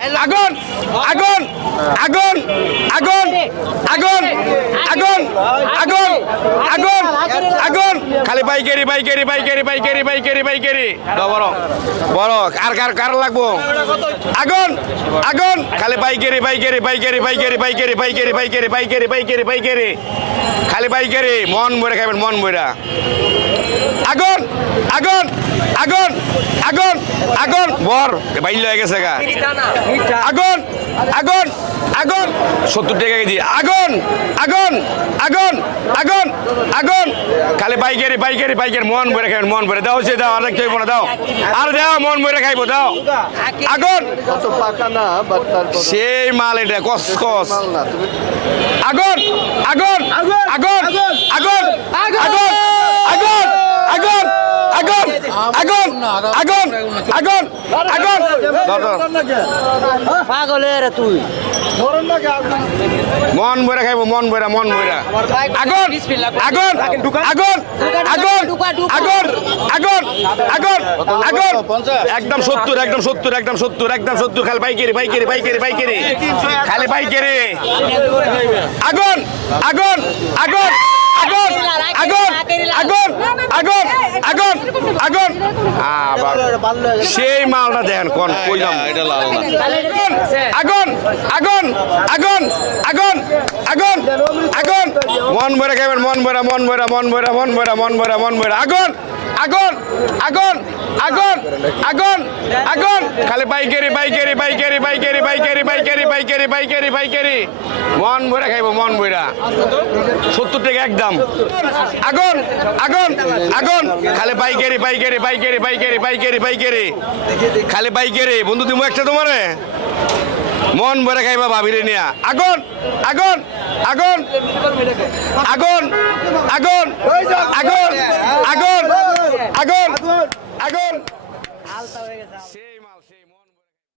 আগুন আগুন আগুন আগুন আগুন আগুন আগুন আগুন আগুন খালি পাইকারি পাইকারি পাইকারি পাইকারি পাইকারি পাইকারি বড় বড় কার কার কার লাগবো আগুন আগুন খালি পাইকারি পাইকারি পাইকারি পাইকারি পাইকারি পাইকারি পাইকারি পাইকারি পাইকারি পাইকারি খালি পাইকারি মন মরে খাবেন মন আগুন আগুন আগুন! বর বাইল হয়ে গেছে গা। আগুন! আগুন! আগুন! সত্তর টাকা কেজি। আগুন! আগুন! আগুন! আগুন! আগুন! খালি পাইকারি পাইকারি পাইকারি। মন ভরে খাই মন ভরে। দাও সে দাও আর কেউ না দাও। আর দাও মন ভরে খাইবো দাও। আগুন! কত পাকা না বাট তারপর সেই মাল এটা কস কস আগুন! আগুন! আগুন আগুন আগুন আগুন আগুন আগুন আগুন আগুন আগুন পাগলের তুই মন বইরা খাইবো মন বইরা মন বইরা আগুন আগুন আগুন আগুন আগুন আগুন আগুন আগুন একদম সত্তর একদম সত্তর একদম সত্তর একদম সত্তর খালি পাইকারি পাইকারি পাইকারি পাইকারি খালি পাইকারি আগুন আগুন আগুন আগুন আগুন আগুন আগুন আগুন আগুন। আবার সেই মালটা দেখেন, কোন কইলাম। আগুন আগুন আগুন আগুন আগুন আগুন। মন ভরে খাবেন মন ভরা মন ভরা মন ভরা মন ভরা মন ভরা মন ভরা, আগুন। আগুন আগুন আগুন আগুন আগুন খালি পাইকারি পাইকারি পাইকারি পাইকারি পাইকারি পাইকারি পাইকারি পাইকারি পাইকারি মন ভরে খাইব মন ভরা সত্তর টাকা একদম আগুন আগুন আগুন খালি পাইকারি পাইকারি পাইকারি পাইকারি পাইকারি পাইকারি খালি পাইকারি বন্ধু তুমি একটা তোমারে মন ভরে খাইবা ভাবিরে নিয়া আগুন আগুন আগুন আগুন আগুন sim